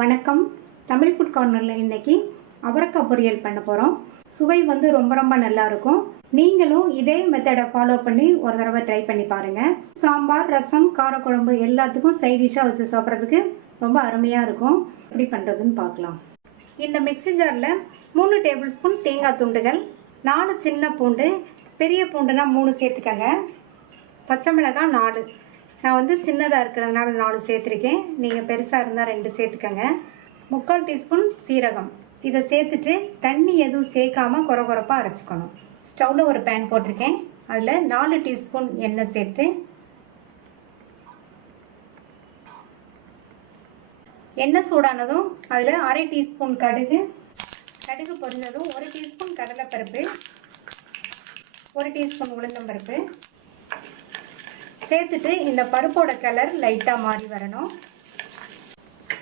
வணக்கம். தமிழ் ஃபுட் கார்னரில் இன்றைக்கி அவரக்காய் பொரியல் பண்ண போகிறோம். சுவை வந்து ரொம்ப நல்லாயிருக்கும். நீங்களும் இதே மெத்தடை ஃபாலோ பண்ணி ஒரு தடவை ட்ரை பண்ணி பாருங்கள். சாம்பார், ரசம், காரக்குழம்பு எல்லாத்துக்கும் சைட் டிஷ்ஷாக வச்சு சாப்பிட்றதுக்கு ரொம்ப அருமையாக இருக்கும். எப்படி பண்ணுறதுன்னு பார்க்கலாம். இந்த மிக்ஸி ஜாரில் 3 டேபிள் ஸ்பூன் தேங்காய் துண்டுகள், 4 சின்ன பூண்டு, பெரிய பூண்டுனா 3 சேர்த்துக்கங்க. பச்சை மிளகாய் 4, நான் வந்து சின்னதாக இருக்கிறதுனால 4 சேர்த்துருக்கேன். நீங்கள் பெருசாக இருந்தால் 2 சேர்த்துக்கங்க. 3/4 டீஸ்பூன் சீரகம். இதை சேர்த்துட்டு தண்ணி எதுவும் சேர்க்காமல் கொரகொரப்பாக அரைச்சிக்கணும். ஸ்டவ்வில் ஒரு பேன் போட்டிருக்கேன். அதில் 4 டீஸ்பூன் எண்ணெய் சேர்த்து எண்ணெய் சூடானதும் அதில் 1/2 டீஸ்பூன் கடுகு பொரிஞ்சதும் 1 டீஸ்பூன் கடலைப்பருப்பு, 1 டீஸ்பூன் உளுந்தம்பருப்பு சேர்த்துட்டு இந்த பருப்போட கலர் லைட்டாக மாறி வரணும்.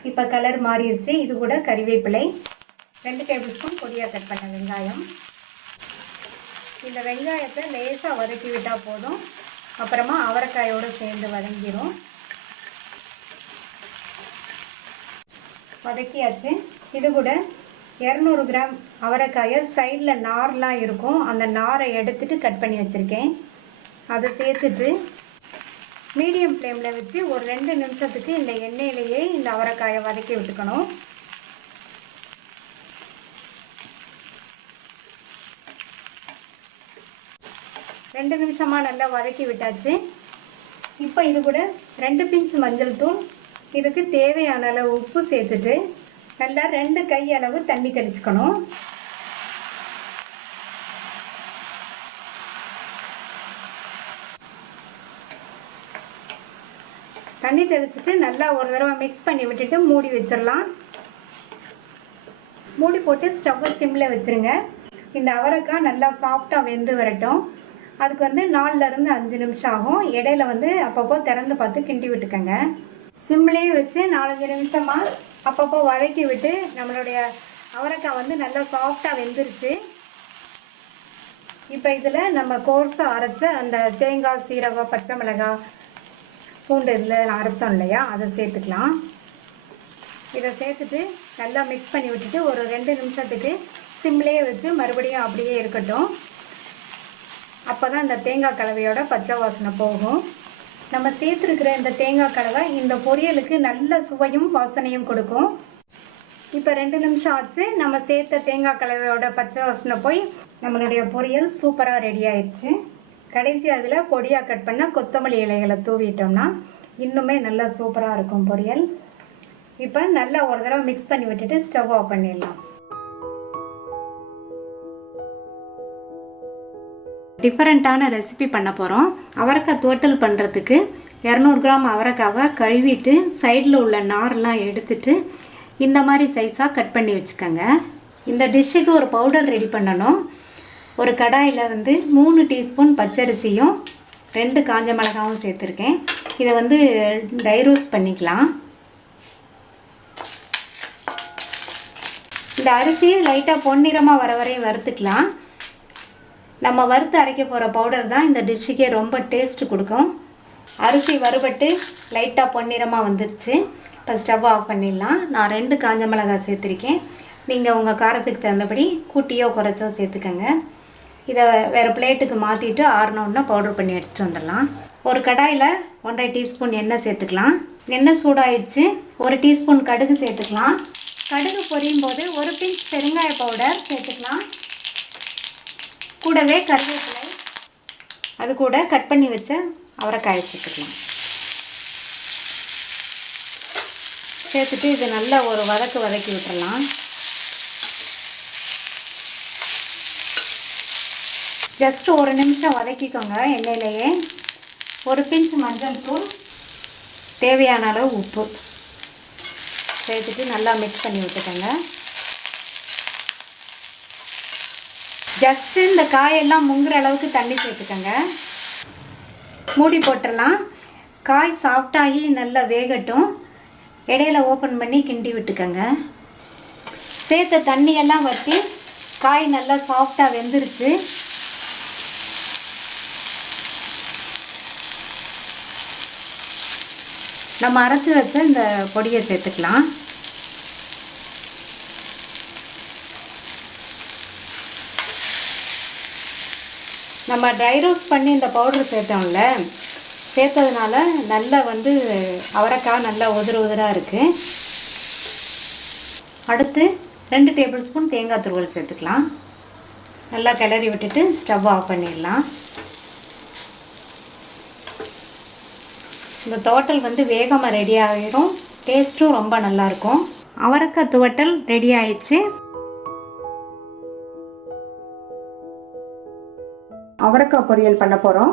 இப்போ கலர் மாறிடுச்சு. இது கூட கறிவேப்பிலை, 2 டேபிள் ஸ்பூன் பொடியாக கட் பண்ண வெங்காயம். இந்த வெங்காயத்தை லேசாக வதக்கி விட்டால் போதும். அப்புறமா அவரைக்காயோடு சேர்ந்து வதங்கிடும். வதக்கியாச்சு. இது கூட 200 கிராம் அவரைக்காயை சைடில் நார்லாம் இருக்கும், அந்த நாரை எடுத்துட்டு கட் பண்ணி வச்சுருக்கேன். அதை சேர்த்துட்டு மீடியம் ஃப்ளேமில் வச்சு ஒரு 2 நிமிஷத்துக்கு இந்த எண்ணெயிலேயே இந்த அவரைக்காயை வதக்கி விட்டுக்கணும். ரெண்டு நிமிஷமாக நல்லா வதக்கி விட்டாச்சு. இப்போ இது கூட 2 பிஞ்ச் மஞ்சள் தூள், இதுக்கு தேவையான அளவு உப்பு சேர்த்துட்டு நல்லா 2 கை அளவு தண்ணி தெளிச்சுக்கணும். தண்ணி தெளிச்சுட்டு நல்லா ஒரு தடவை மிக்ஸ் பண்ணி விட்டுட்டு மூடி வச்சிடலாம். மூடி போட்டு ஸ்டவ்வை சிம்மில் வச்சுருங்க. இந்த அவரைக்காய் நல்லா சாஃப்டாக வெந்து வரட்டும். அதுக்கு வந்து 4லேருந்து 5 நிமிஷம் ஆகும். இடையில வந்து அப்பப்போ திறந்து பார்த்து கிண்டி விட்டுக்கோங்க. சிம்லேயே வச்சு 4-5 நிமிஷமாக அப்பப்போ வதக்கி விட்டு நம்மளுடைய அவரைக்காய் வந்து நல்லா சாஃப்டாக வெந்துருச்சு. இப்போ இதில் நம்ம கோர்ஸாக அரைச்ச அந்த தேங்காய், சீரகம், பச்சை மிளகாய், பூண்டு இதில் அரைச்சோம் இல்லையா, அதை சேர்த்துக்கலாம். இதை சேர்த்துட்டு நல்லா மிக்ஸ் பண்ணி விட்டுட்டு ஒரு 2 நிமிஷத்துக்கு சிம்லேயே வச்சு மறுபடியும் அப்படியே இருக்கட்டும். அப்போ தான் இந்த தேங்காய் கலவையோட பச்சை வாசனை போகும். நம்ம சேர்த்துருக்கிற இந்த தேங்காய் கலவை இந்த பொரியலுக்கு நல்ல சுவையும் வாசனையும் கொடுக்கும். இப்போ 2 நிமிஷம் ஆச்சு. நம்ம சேர்த்த தேங்காய் கலவையோட பச்சை வாசனை போய் நம்மளுடைய பொரியல் சூப்பராக ரெடி ஆயிடுச்சு. கடைசி அதில் பொடியாக கட் பண்ண கொத்தமல்லி இலைகளை தூவிட்டோம்னா இன்னுமே நல்லா சூப்பராக இருக்கும் பொரியல். இப்போ நல்லா ஒரு தடவை மிக்ஸ் பண்ணி விட்டுட்டு ஸ்டவ் ஆஃப் பண்ணிடலாம். டிஃப்ரெண்ட்டான ரெசிபி பண்ண போகிறோம். அவரைக்காய் துவட்டல் பண்ணுறதுக்கு 200 கிராம் அவரைக்காவை கழுவிட்டு சைடில் உள்ள நார்லாம் எடுத்துட்டு இந்த மாதிரி சைஸாக கட் பண்ணி வச்சுக்கோங்க. இந்த டிஷ்ஷுக்கு ஒரு பவுடர் ரெடி பண்ணணும். ஒரு கடாயில் வந்து 3 டீஸ்பூன் பச்சரிசியும் 2 காஞ்ச மிளகாவும் சேர்த்துருக்கேன். இதை வந்து ட்ரை ரோஸ்ட் பண்ணிக்கலாம். இந்த அரிசியை லைட்டாக பொன்னிறமாக வர வரையும் வறுத்துக்கலாம். நம்ம வறுத்து அரைக்க போகிற பவுடர் தான் இந்த டிஷ்ஷுக்கே ரொம்ப டேஸ்ட்டு கொடுக்கும். அரிசி வறுபட்டு லைட்டாக பொன்னிறமாக வந்துடுச்சு. இப்போ ஸ்டவ் ஆஃப் பண்ணிடலாம். நான் 2 காஞ்ச மிளகாய் சேர்த்துருக்கேன். நீங்கள் உங்கள் காரத்துக்கு தகுந்தபடி கூட்டியோ குறைச்சோ சேர்த்துக்கங்க. இதை வேறு பிளேட்டுக்கு மாற்றிட்டு ஆறணுன்னா பவுடர் பண்ணி எடுத்துகிட்டு வந்துடலாம். ஒரு கடாயில் 1.5 டீஸ்பூன் எண்ணெய் சேர்த்துக்கலாம். எண்ணெய் சூடாயிடுச்சு. 1 டீஸ்பூன் கடுகு சேர்த்துக்கலாம். கடுகு பொரியும் போது 1 பிஞ்ச் பெருங்காய பவுடர் சேர்த்துக்கலாம். கூடவே கருவேப்பிலை, அது கூட கட் பண்ணி வச்ச அவரைக்காயை சேர்த்துக்கலாம். சேர்த்துட்டு இது நல்லா ஒரு வதக்கி விட்டுறலாம். ஜஸ்ட் 1 நிமிஷம் வதக்கிக்கோங்க எண்ணெயிலேயே. 1 பிஞ்ச் மஞ்சள் தூள், தேவையான அளவு உப்பு சேர்த்துட்டு நல்லா மிக்ஸ் பண்ணி விட்டுக்கோங்க. ஜஸ்ட்டு இந்த காயெல்லாம் முங்குற அளவுக்கு தண்ணி சேர்த்துக்கோங்க. மூடி போட்டுடலாம். காய் சாஃப்டாகி நல்லா வேகட்டும். இடையில ஓப்பன் பண்ணி கிண்டி விட்டுக்கோங்க. சேர்த்த தண்ணியெல்லாம் வற்றி காய் நல்லா சாஃப்டாக வெந்துருச்சு. நம்ம அரைச்சி வச்ச இந்த பொடியை சேர்த்துக்கலாம். நம்ம ட்ரை ரோஸ்ட் பண்ணி இந்த பவுடர் சேர்த்தோம்ல, சேர்த்ததுனால நல்லா வந்து அவரைக்காய் நல்லா உதிராக இருக்குது. அடுத்து 2 டேபிள் ஸ்பூன் தேங்காய் துருவல் சேர்த்துக்கலாம். நல்லா கிளறி விட்டுட்டு ஸ்டவ் ஆஃப் பண்ணிடலாம். இந்த துவட்டல் வந்து வேகமாக ரெடி ஆகிடும், டேஸ்ட்டும் ரொம்ப நல்லாயிருக்கும். அவரைக்காய் துவட்டல் ரெடி ஆயிடுச்சு. அவரைக்காய் பொரியல் பண்ண போகிறோம்.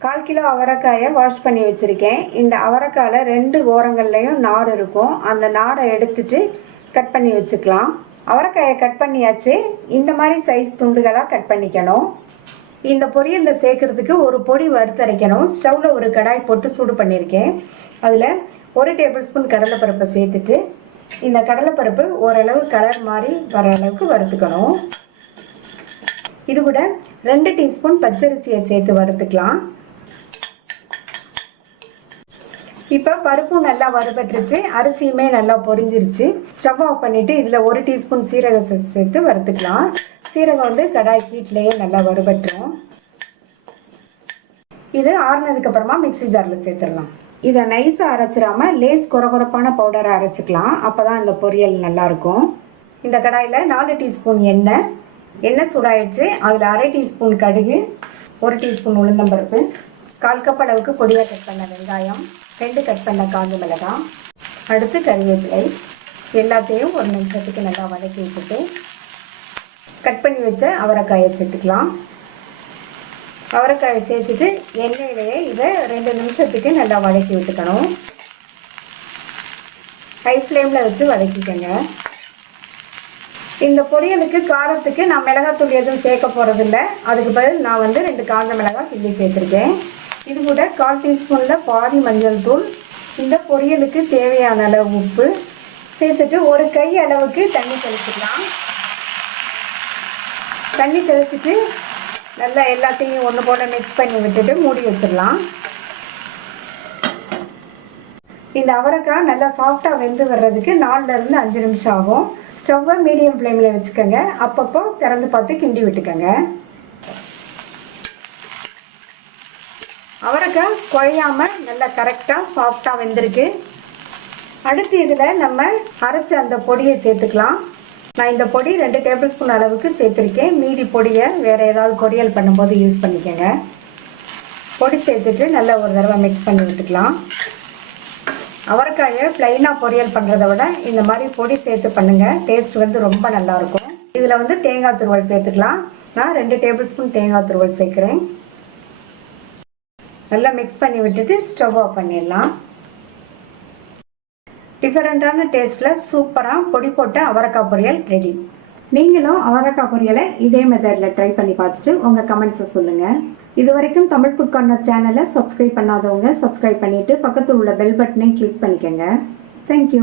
1/4 கிலோ அவரைக்காயை வாஷ் பண்ணி வச்சுருக்கேன். இந்த அவரைக்காயில் 2 ஓரங்கள்லையும் நார் இருக்கும். அந்த நாரை எடுத்துட்டு கட் பண்ணி வச்சுக்கலாம். அவரைக்காயை கட் பண்ணியாச்சு. இந்த மாதிரி சைஸ் துண்டுகளாக கட் பண்ணிக்கணும். இந்த பொரியலில் சேர்க்குறதுக்கு ஒரு பொடி வறுத்தரைக்கணும். ஸ்டவ்வில் ஒரு கடாய் போட்டு சூடு பண்ணியிருக்கேன். அதில் 1 டேபிள் ஸ்பூன் கடலைப்பருப்பை சேர்த்துட்டு இந்த கடலைப்பருப்பு ஓரளவு கலர் மாதிரி வர அளவுக்கு வறுத்துக்கணும். இது கூட 2 டீஸ்பூன் பச்சரிசியை சேர்த்து வறுத்துக்கலாம். இப்போ பருப்பும் நல்லா வறுபட்டுருச்சு, அரிசியுமே நல்லா பொரிஞ்சிருச்சு. ஸ்டவ் ஆஃப் பண்ணிவிட்டு இதில் 1 டீஸ்பூன் சீரகம் சேர்த்து வறுத்துக்கலாம். சீரகம் வந்து கடாய் ஹீட்லேயே நல்லா வறுபட்டுரும். இது ஆறுனதுக்கப்புறமா மிக்ஸி ஜாரில் சேர்த்துடலாம். இதை நைஸாக அரைச்சிடாம லேஸ் குறகுறப்பான பவுடரை அரைச்சிக்கலாம். அப்போ தான் இந்த பொரியல் நல்லாயிருக்கும். இந்த கடாயில் 4 டீஸ்பூன் எண்ணெய் சூடாயிடுச்சு. அதில் 1/2 டீஸ்பூன் கடுகு, 1 டீஸ்பூன் உளுந்தம்பருப்பு, 1/4 கப் அளவுக்கு பொடியாக கட் பண்ண வெங்காயம், 2 கட் பண்ண காஞ்ச மிளகாய், அடுத்து கறிவேப்பிலை, எல்லாத்தையும் 1 நிமிஷத்துக்கு நல்லா வதக்கி விட்டுட்டு கட் பண்ணி வச்ச அவரைக்காயை சேர்த்துக்கலாம். அவரைக்காயை சேர்த்துட்டு எண்ணெயிலேயே இதை 2 நிமிஷத்துக்கு நல்லா வதக்கி விட்டுக்கணும். ஹை ஃப்ளேமில் வச்சு வதக்கிக்கோங்க. இந்த பொரியலுக்கு காரத்துக்கு நான் மிளகாத்தூள் எதுவும் சேர்க்க போகிறதில்ல. அதுக்கு பதில் நான் வந்து 2 காஞ்ச மிளகாய் கிள்ளி சேர்த்துருக்கேன். இது கூட 1/4 டீஸ்பூனில் பாதி மஞ்சள் தூள், இந்த பொரியலுக்கு தேவையான அளவு உப்பு சேர்த்துட்டு 1 கை அளவுக்கு தண்ணி தெளிச்சுக்கலாம். தண்ணி தெளிச்சுட்டு நல்லா எல்லாத்தையும் ஒன்று போல மிக்ஸ் பண்ணி விட்டுட்டு மூடி வச்சிடலாம். இந்த அவரைக்காய் நல்லா சாஃப்டாக வெந்து வர்றதுக்கு 4லேருந்து 5 நிமிஷம் ஆகும். ஸ்டவ்வை மீடியம் ஃப்ளேமில் வச்சுக்கோங்க. அப்பப்போ திறந்து பார்த்து கிண்டி விட்டுக்கோங்க. அவரைக்காய் குழையாமல் நல்லா கரெக்டாக சாஃப்டாக வெந்திருக்கு. அடுத்து இதில் நம்ம அரைச்ச அந்த பொடியை சேர்த்துக்கலாம். நான் இந்த பொடி 2 டேபிள் ஸ்பூன் அளவுக்கு சேர்த்துருக்கேன். மீதி பொடியை வேறு ஏதாவது பொரியல் பண்ணும்போது யூஸ் பண்ணிக்கோங்க. பொடி சேர்த்துட்டு நல்லா ஒரு தடவை மிக்ஸ் பண்ணி விட்டுக்கலாம். அவரைக்காயை ப்ளைனாக பொரியல் பண்ணுறதை விட இந்த மாதிரி பொடி சேர்த்து பண்ணுங்கள். டேஸ்ட் வந்து ரொம்ப நல்லாயிருக்கும். இதில் வந்து தேங்காய் துருவல் சேர்த்துக்கலாம். நான் 2 டேபிள் ஸ்பூன் தேங்காய் துருவல் சேர்க்குறேன். நல்லா மிக்ஸ் பண்ணி விட்டுட்டு ஸ்டவ் ஆஃப் பண்ணிடலாம். டிஃபரெண்ட்டான டேஸ்ட்டில் சூப்பராக பொடி போட்ட அவரைக்காய் பொரியல் ரெடி. நீங்களும் அவரைக்காய் பொரியலை இதே மெத்தடில் ட்ரை பண்ணி பார்த்துட்டு உங்கள் கமெண்ட்ஸை சொல்லுங்கள். இது வரைக்கும் தமிழ் ஃபுட் கார்னர் சேனலை சப்ஸ்கிரைப் பண்ணாதவங்க சப்ஸ்கிரைப் பண்ணிவிட்டு பக்கத்தில் உள்ள பெல் பட்டனை கிளிக் பண்ணிக்கோங்க. தேங்க்யூ.